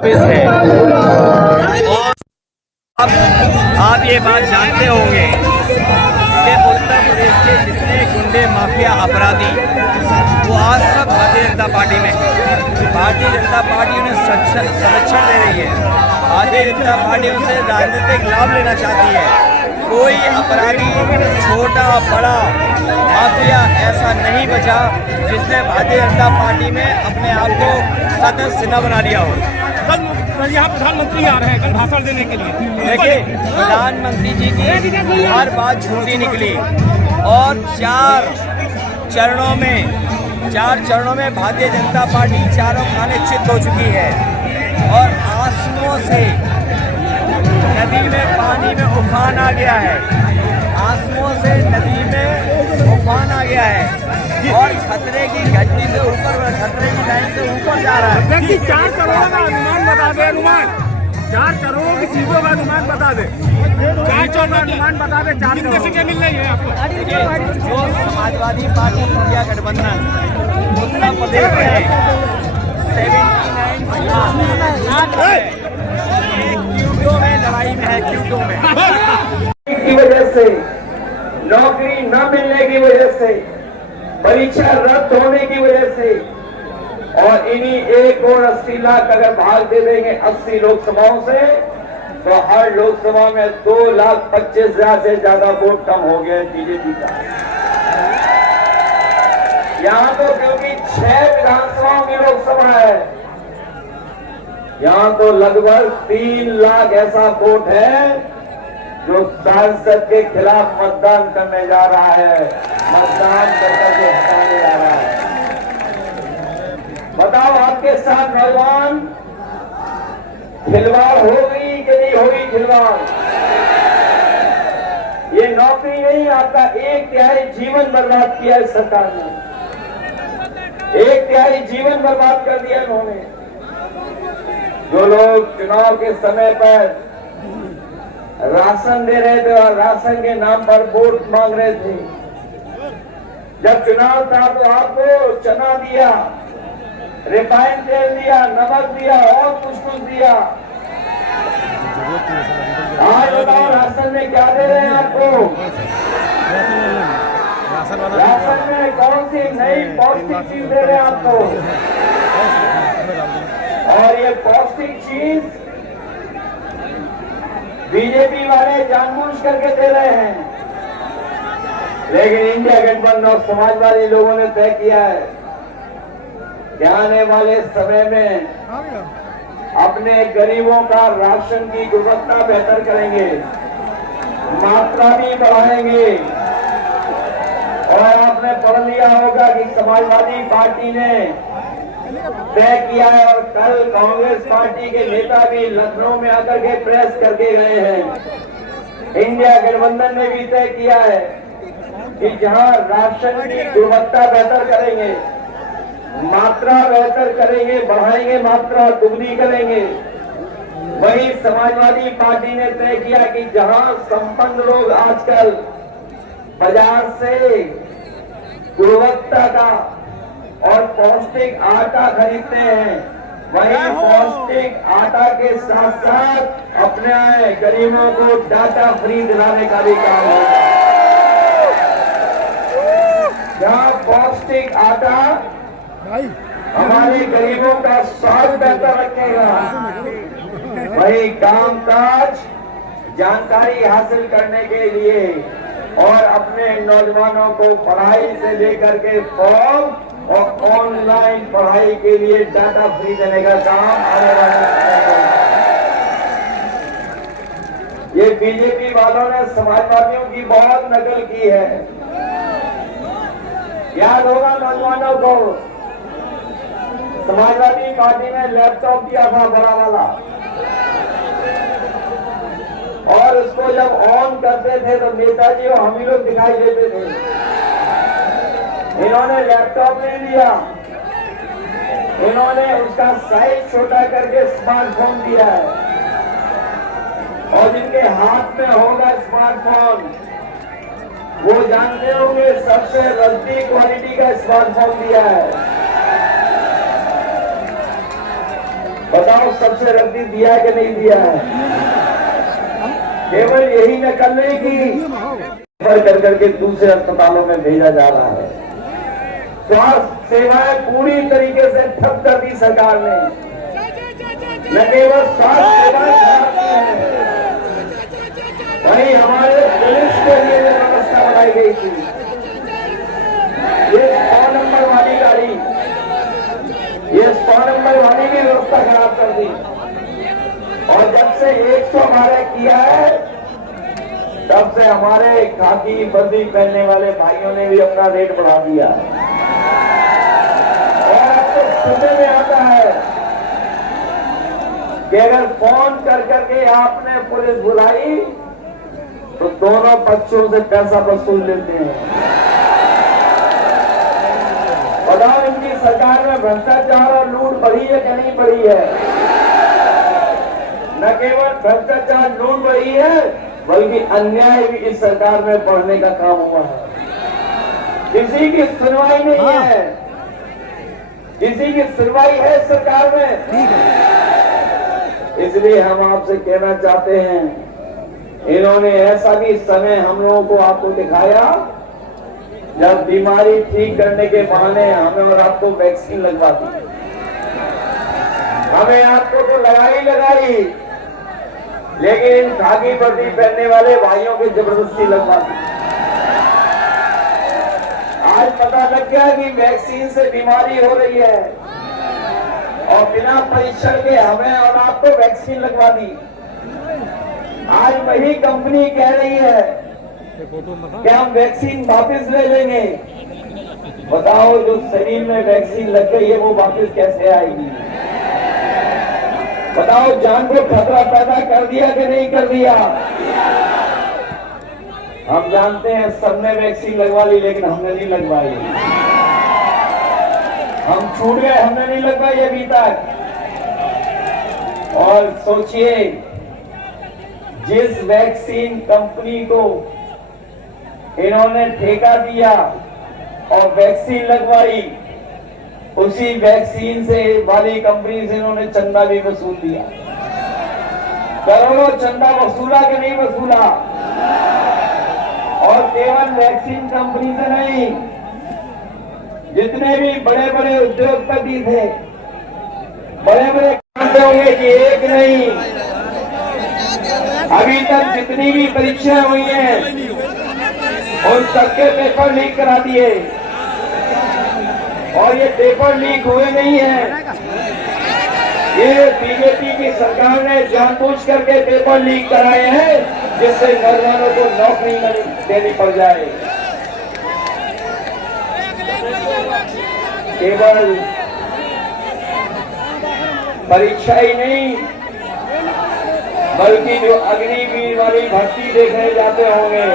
है। और आप ये बात जानते होंगे कि उत्तर प्रदेश के जितने गुंडे माफिया अपराधी वो आज सब भारतीय जनता पार्टी में, भारतीय जनता पार्टी उन्हें संरक्षण दे रही है। भारतीय जनता पार्टी उनसे राजनीतिक लाभ लेना चाहती है। कोई अपराधी छोटा बड़ा माफिया ऐसा नहीं बचा जिसने भारतीय जनता पार्टी में अपने आप को सदस्य न बना लिया हो। कल यहाँ प्रधानमंत्री आ रहे हैं कल भाषण देने के लिए। देखिए, प्रधानमंत्री जी की हर बात झूठी निकली और चार चरणों में भारतीय जनता पार्टी चारों खाने चित हो चुकी है और आंसुओं से नदी में पानी में उफान आ गया है। आंसुओं से नदी में उफान आ गया है और खतरे की घंटी से ऊपर, खतरे की लाइन से ऊपर जा रहा है। देखिए 4 करोड़ का अनुमान बता दे, अनुमान 4 करोड़ की सीटों का अनुमान बता दे, 4 करोड़ का अनुमान बता दे। 4 करोड़ कैसे क्या मिल रही है आपको? जो समाजवादी पार्टी इंडिया गठबंधन उत्तर प्रदेश में 79 क्यूटों में लड़ाई में है, क्यूटों में की वजह से, नौकरी न मिलने की वजह से, परीक्षा रद्द होने की वजह से और इन्हीं 1 करोड़ 80 लाख अगर भाग दे देंगे 80 लोकसभाओं से तो हर लोकसभा में 2,25,000 से ज्यादा वोट कम हो गए बीजेपी का। यहाँ तो क्योंकि 6 विधानसभाओं की लोकसभा है, यहाँ तो लगभग 3 लाख ऐसा वोट है जो सांसद के खिलाफ मतदान करने जा रहा है, मतदान करके हटाने जा रहा है। बताओ आपके साथ नौजवान खिलवाड़ होगी कि नहीं होगी? खिलवाड़, ये नौकरी नहीं, आपका 1/3 जीवन बर्बाद किया इस सरकार ने, 1/3 जीवन बर्बाद कर दिया इन्होंने। जो लोग चुनाव के समय पर राशन दे रहे थे और राशन के नाम पर वोट मांग रहे थे, जब चुनाव था तो आपको चना दिया, रिफाइंड तेल दिया, नमक दिया और कुछ दिया। आज बताओ राशन में क्या दे रहे हैं आपको? राशन में कौन सी नई पौष्टिक चीज दे रहे हैं आपको? और ये पौष्टिक चीज बीजेपी वाले जानबूझ करके दे रहे हैं, लेकिन इंडिया गठबंधन और समाजवादी लोगों ने तय किया है कि आने वाले समय में अपने गरीबों का राशन की गुणवत्ता बेहतर करेंगे, मात्रा भी बढ़ाएंगे। और आपने पढ़ लिया होगा कि समाजवादी पार्टी ने तय किया है और कल कांग्रेस पार्टी के नेता भी लखनऊ में आकर के प्रेस करके गए हैं। इंडिया गठबंधन ने भी तय किया है कि जहां राशन की गुणवत्ता बेहतर करेंगे, मात्रा बेहतर करेंगे, बढ़ाएंगे, मात्रा दुगनी करेंगे। वही समाजवादी पार्टी ने तय किया कि जहां संपन्न लोग आजकल बाजार से गुणवत्ता का और पौष्टिक आटा खरीदते हैं, वही पौष्टिक आटा के साथ साथ अपने गरीबों को डाटा फ्री दिलाने का भी काम है। जहां पौष्टिक आटा हमारे गरीबों का स्वास्थ्य बेहतर रखेगा, वही कामकाज जानकारी हासिल करने के लिए और अपने नौजवानों को पढ़ाई से लेकर के फॉर्म और ऑनलाइन पढ़ाई के लिए डाटा फ्री देने का काम आने वाले ये बीजेपी वालों ने समाजवादियों की बहुत नकल की है। याद होगा नौजवानों को, समाजवादी पार्टी ने लैपटॉप दिया था बड़ा वाला, और उसको जब ऑन करते थे तो नेताजी और हम ही लोग दिखाई देते थे। इन्होंने लैपटॉप नहीं दिया, इन्होंने उसका साइज छोटा करके स्मार्टफोन दिया है, और जिनके हाथ में होगा स्मार्टफोन वो जानते होंगे सबसे रद्दी क्वालिटी का स्मार्टफोन दिया है। बताओ सबसे रद्दी दिया है कि नहीं दिया है? केवल यही न करने की कर करके दूसरे अस्पतालों में भेजा जा रहा है। स्वास्थ्य सेवाएं पूरी तरीके से ठप कर दी सरकार ने। न केवल स्वास्थ्य सेवाएं खराब की है, वहीं हमारे पुलिस के लिए व्यवस्था बनाई गई थी। ये 100 नंबर वाली गाड़ी, ये 100 नंबर वाली भी व्यवस्था खराब कर दी। और जब से 112 किया है, तब से हमारे खाकी वर्दी पहनने वाले भाइयों ने भी अपना रेट बढ़ा दिया। और अब तो सुनने में आता है कि अगर फोन कर करके आपने पुलिस बुलाई तो दोनों पक्षों से पैसा वसूल लेते हैं। बताओ इनकी सरकार में भ्रष्टाचार और लूट बढ़ी है कि नहीं बढ़ी है? न केवल भ्रष्टाचार लूट बढ़ी है, बल्कि अन्याय भी इस सरकार में बढ़ने का काम हुआ है। किसी की सुनवाई नहीं है, किसी की सुनवाई है सरकार में। इसलिए हम आपसे कहना चाहते हैं, इन्होंने ऐसा भी समय हम लोगों को आपको दिखाया जब बीमारी ठीक करने के बहाने हमें और आपको वैक्सीन लगवा दी। हमें आपको तो लगाई, लेकिन इन खाकी वर्दी पहनने वाले भाइयों की जबरदस्ती लगवा दी। आज पता लग गया कि वैक्सीन से बीमारी हो रही है और बिना परीक्षण के हमें और आपको वैक्सीन लगवा दी। आज वही कंपनी कह रही है कि हम वैक्सीन वापस ले लेंगे। बताओ जो शरीर में वैक्सीन लग गई है वो वापस कैसे आएगी? बताओ जान को खतरा पैदा कर दिया कि नहीं कर दिया? हम जानते हैं सबने वैक्सीन लगवा ली, लेकिन हमने नहीं लगवाई। हम छूट गए, हमने नहीं लगवाई अभी तक। और सोचिए, जिस वैक्सीन कंपनी को इन्होंने ठेका दिया और वैक्सीन लगवाई, उसी वैक्सीन से वाली कंपनी से इन्होंने चंदा भी वसूल दिया। करोड़ों चंदा वसूला कि नहीं वसूला? और केवल वैक्सीन कंपनी से नहीं, जितने भी बड़े बड़े उद्योगपति थे, बड़े बड़े जानते होंगे कि एक नहीं, अभी तक जितनी भी परीक्षाएं हुई हैं उन सबके पेपर लीक करा दिए। और ये पेपर लीक हुए नहीं है, ये बीजेपी की सरकार ने जानबूझ करके पेपर लीक कराए हैं, जिससे नौजवानों को नौकरी देनी पड़ जाए। केवल परीक्षा ही नहीं, बल्कि जो अग्निवीर वाली भर्ती देखने जाते होंगे,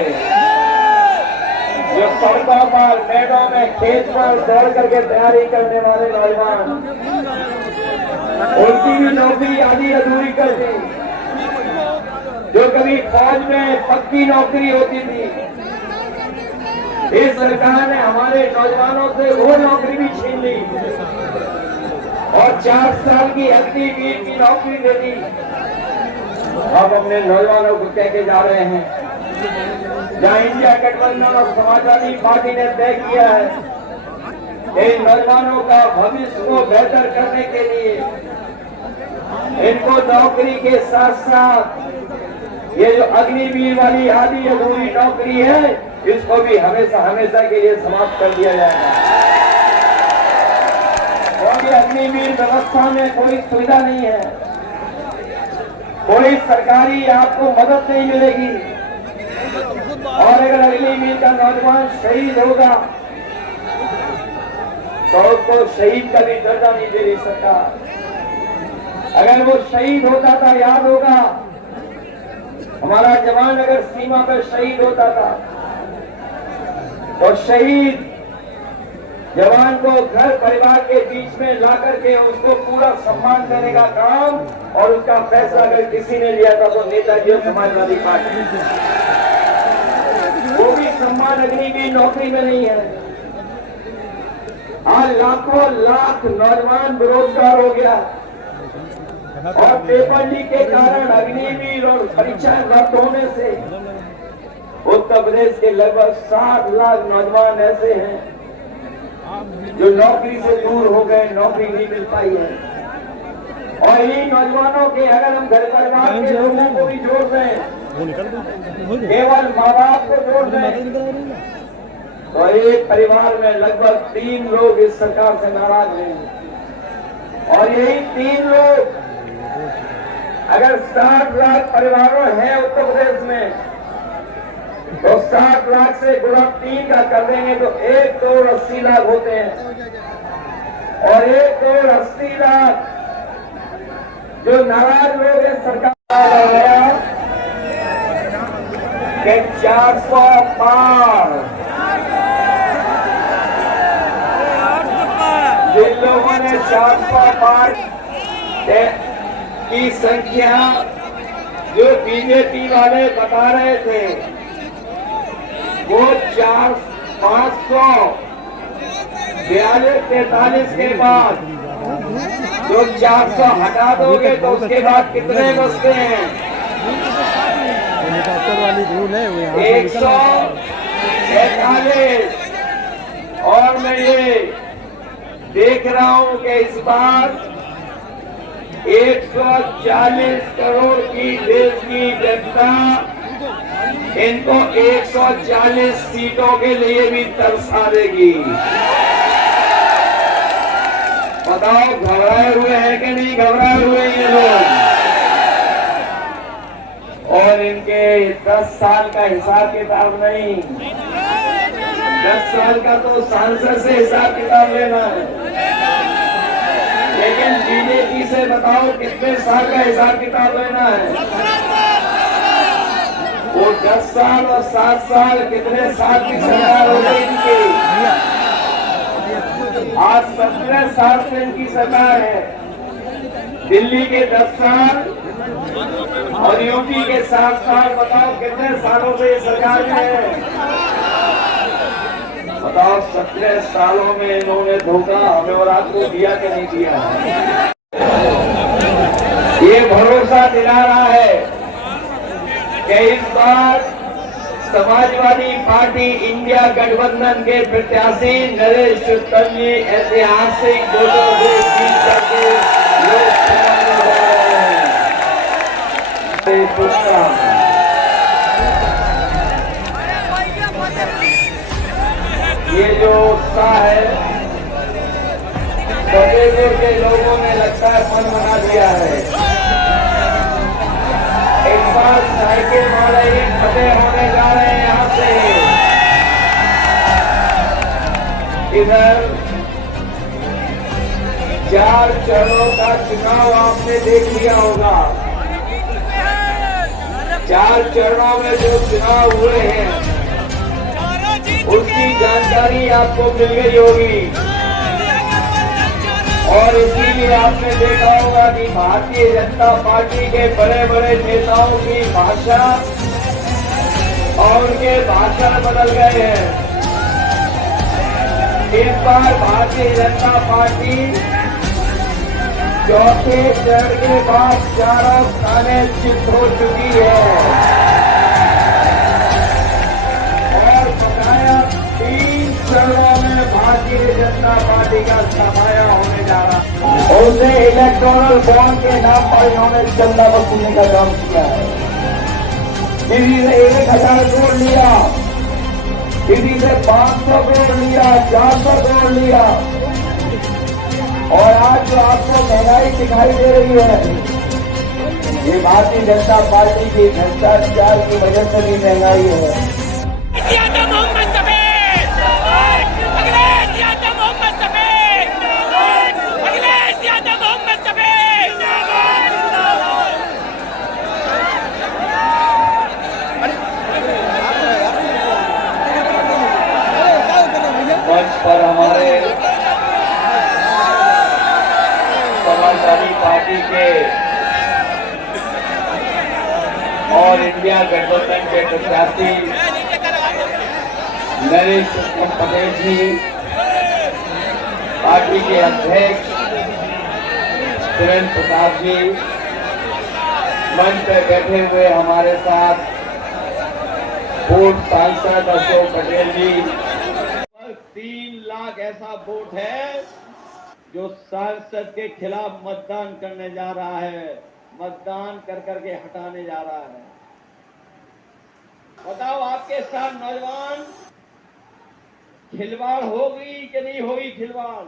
जो सड़कों पर, मेड़ों में, खेत पर दौड़ करके तैयारी करने वाले नौजवान, उनकी भी नौकरी आधी अधूरी कर दी। जो कभी फौज में पक्की नौकरी होती थी, इस सरकार ने हमारे नौजवानों से वो नौकरी भी छीन ली और 4 साल की अग्निवीर की नौकरी दे दी। अब अपने नौजवानों को कह के जा रहे हैं, जहां इंडिया गठबंधन और समाजवादी पार्टी ने तय किया है इन नौजवानों का भविष्य को बेहतर करने के लिए इनको नौकरी के साथ साथ ये जो अग्निवीर वाली आधी अधूरी नौकरी है, इसको भी हमेशा हमेशा के लिए समाप्त कर दिया जाएगा। और ये अग्निवीर व्यवस्था में कोई सुविधा नहीं है, कोई सरकारी आपको मदद नहीं मिलेगी। और अगर अग्निवीर का नौजवान शहीद होगा तो उसको शहीद का भी दर्जा नहीं दे रही सरकार। अगर वो शहीद होता था, याद होगा, हमारा जवान अगर सीमा पर शहीद होता था तो शहीद जवान को घर परिवार के बीच में ला करके उसको पूरा सम्मान देने का काम और उसका फैसला अगर किसी ने लिया था तो नेताजी और समाजवादी पार्टी। वो भी सम्मान अग्निवीर नौकरी में नहीं है। आज लाखों लाख नौजवान बेरोजगार हो गया। और पेपर लीक के कारण अग्निवीर और परीक्षा रद्द होने से उत्तर प्रदेश के लगभग 60 लाख नौजवान ऐसे हैं जो नौकरी से दूर हो गए, नौकरी नहीं मिल पाई है। और इन नौजवानों के अगर हम घर परिवार के लोगों को भी जोड़ दें, केवल माँ बाप को जोड़ दें, तो एक परिवार में लगभग 3 लोग इस सरकार से नाराज हैं। और यही 3 लोग अगर 60 लाख परिवारों हैं उत्तर प्रदेश में, तो 60 लाख से गुणा 3 का कर देंगे तो 1 करोड़ 80 लाख होते हैं। और 1 करोड़ 80 लाख जो नाराज लोग हैं, सरकार आया कि 400 पार जिन लोगों ने 400 पार की संख्या जो बीजेपी वाले बता रहे थे, वो 543 के बाद जो 400 हटा दोगे तो उसके बाद कितने बचते हैं? 143। और मैं ये देख रहा हूं कि इस बार 140 करोड़ की देश की जनता इनको 140 सीटों के लिए भी तरसा देगी। बताओ घबराए हुए हैं कि नहीं घबराए हुए ये लोग? और इनके 10 साल का हिसाब किताब नहीं, 10 साल का तो सांसद से हिसाब किताब लेना है, लेकिन बीजेपी से बताओ कितने साल का हिसाब किताब लेना है? वो 10 साल और 7 साल कितने साल की सरकार हो गई इनकी? आज 17 साल से इनकी सरकार है। दिल्ली के 10 साल और यूपी के 7 साल, बताओ कितने सालों से ये सरकार में है? बताओ 17 सालों में इन्होंने धोखा हमें और आपको दिया कि नहीं दिया? ये भरोसा दिला रहा है कि इस बार समाजवादी पार्टी इंडिया गठबंधन के प्रत्याशी नरेश चुत्तम जी ऐतिहासिक वोटों से जीत करके लोकसभा में जा रहे हैं। ये जो उत्साह है फतेहपुर के लोगों ने लगता है मन बना दिया है। एक बार साइकिल वाले ही फतेह होने जा रहे हैं यहाँ से। इधर 4 चरणों का चुनाव आपने देख लिया होगा। 4 चरणों में जो चुनाव हुए हैं उसकी जानकारी आपको मिल गई होगी। और इसीलिए आपने देखा होगा कि भारतीय जनता पार्टी के बड़े बड़े नेताओं की भाषा और उनके भाषण बदल गए हैं। इस बार भारतीय जनता पार्टी चौथे चरण के बाद 4 स्थानें चित हो चुकी है और बकाया 3 चरणों में भारतीय जनता पार्टी का सफाया होने जा रहा है। उसे इलेक्टोरल बॉन्ड के नाम पर इन्होंने चंदा वसूलने का काम किया है। किसी से 1000 करोड़ लिया, किसी से 500 करोड़ लिया, 400 करोड़ लिया। और आज जो आपको महंगाई दिखाई दे रही है, ये भारतीय जनता पार्टी की भ्रष्टाचार की वजह से भी महंगाई है। मंच पर हमारे समाजवादी पार्टी के और इंडिया गठबंधन के प्रत्याशी नरेश पटेल जी, पार्टी के अध्यक्ष सुरेंद्र प्रताप जी, मंच पर बैठे हुए हमारे साथ पूर्व सांसद अशोक पटेल जी। 3 लाख ऐसा वोट है जो सांसद के खिलाफ मतदान करने जा रहा है, मतदान कर करके हटाने जा रहा है। बताओ आपके साथ नौजवान खिलवाड़ होगी कि नहीं होगी? खिलवाड़,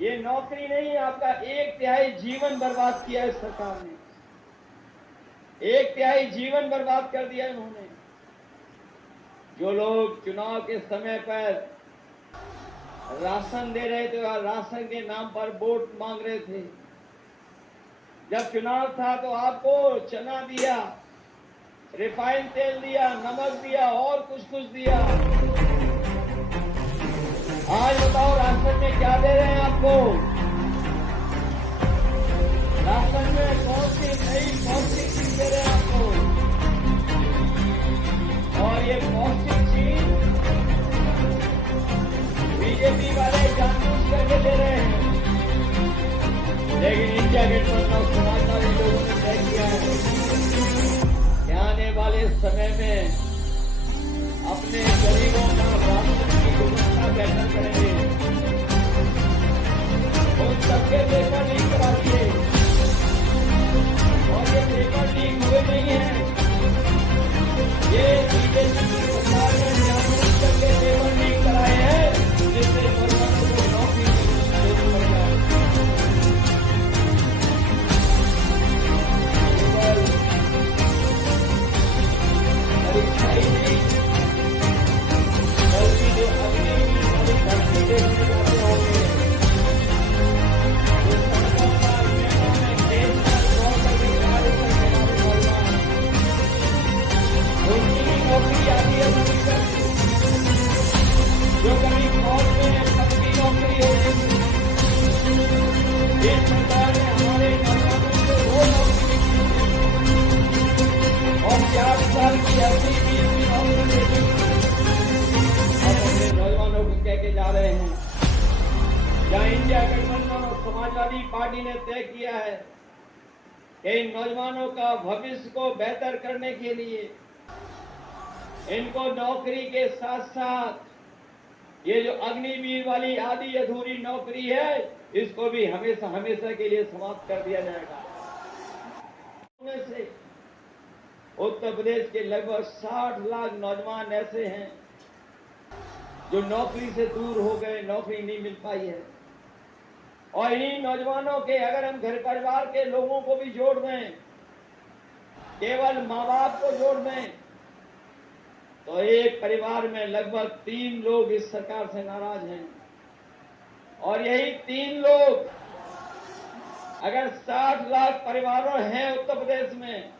ये नौकरी नहीं, आपका 1/3 जीवन बर्बाद किया है सरकार ने, 1/3 जीवन बर्बाद कर दिया इन्होंने। जो लोग चुनाव के समय पर राशन दे रहे थे और राशन के नाम पर वोट मांग रहे थे, जब चुनाव था तो आपको चना दिया, रिफाइंड तेल दिया, नमक दिया और कुछ दिया। आज बताओ राशन में क्या दे रहे हैं आपको? राशन में कौन सी नई पौष्टिक चीज दे रहे हैं आपको? और ये पौष्टिक चीज बीजेपी वाले जानबूझ करके दे रहे हैं। लेकिन इंडिया गठबंधन समाजवादी लोगों ने तय किया है कि आने वाले समय में अपने गरीबों का राशन की गुणवत्ता बेहतर करेंगे। उन सबके पेपर लीक करा दिए और ये पेपर लीक हुए नहीं है, ये बीजेपी की सरकार ने जानबूझ करके पेपर लीक कराए हैं, जिससे नौजवानों को नौकरी देनी पड़ जाए। परीक्षा ही नहीं, बल्कि जो अगली वाली भर्ती देखने जाते होंगे, जो सड़कों पर मेलों में खेत पर दौड़ करके कार्य करने वाले नौजवान, उनकी भी नौकरी आती है पूरी करके। जो कभी फौज में पक्की नौकरी होती थी, इस सरकार ने हमारे नौजवानों को वो नौकरी और 4 साल की अवधि की नौकरी देती थी। अब अपने नौजवानों को कह के जा रहे हैं, जहां इंडिया गठबंधन और समाजवादी पार्टी ने तय किया है कि इन नौजवानों का भविष्य को बेहतर करने के लिए इनको नौकरी के साथ साथ ये जो अग्निवीर वाली आधी अधूरी नौकरी है, इसको भी हमेशा हमेशा के लिए समाप्त कर दिया जाएगा। उनमें से उत्तर प्रदेश के लगभग 60 लाख नौजवान ऐसे हैं जो नौकरी से दूर हो गए, नौकरी नहीं मिल पाई है। और इन्हीं नौजवानों के अगर हम घर परिवार के लोगों को भी जोड़ दें, केवल माँ बाप को जोड़ दें, तो एक परिवार में लगभग 3 लोग इस सरकार से नाराज हैं। और यही 3 लोग अगर 60 लाख परिवारों हैं उत्तर प्रदेश में,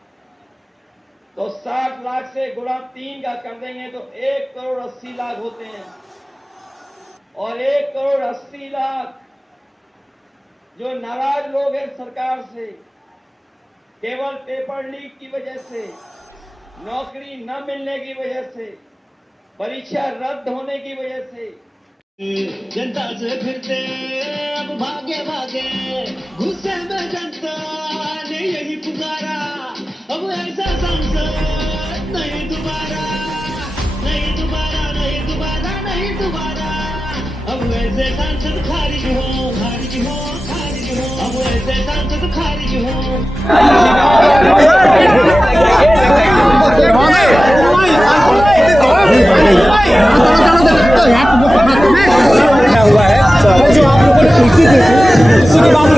तो 60 लाख से गुणा 3 का कर देंगे तो 1 करोड़ 80 लाख होते हैं। और 1 करोड़ 80 लाख जो नाराज लोग हैं सरकार से, केवल पेपर लीक की वजह से, नौकरी न मिलने की वजह से, परीक्षा रद्द होने की वजह से, जनता से फिरते अब भागे भागे, गुस्से में जनता ने यही पुकारा, अब ऐसा सांसद नहीं दोबारा, नहीं दोबारा, नहीं दोबारा, नहीं दोबारा। अब ऐसे सांसद खारिज हो, खारिज हो, खारिज हो, अब ऐसे सांसद खारिज हो। हुआ है जो आप लोगों ने कुर्सी दी थी, उसी के बाद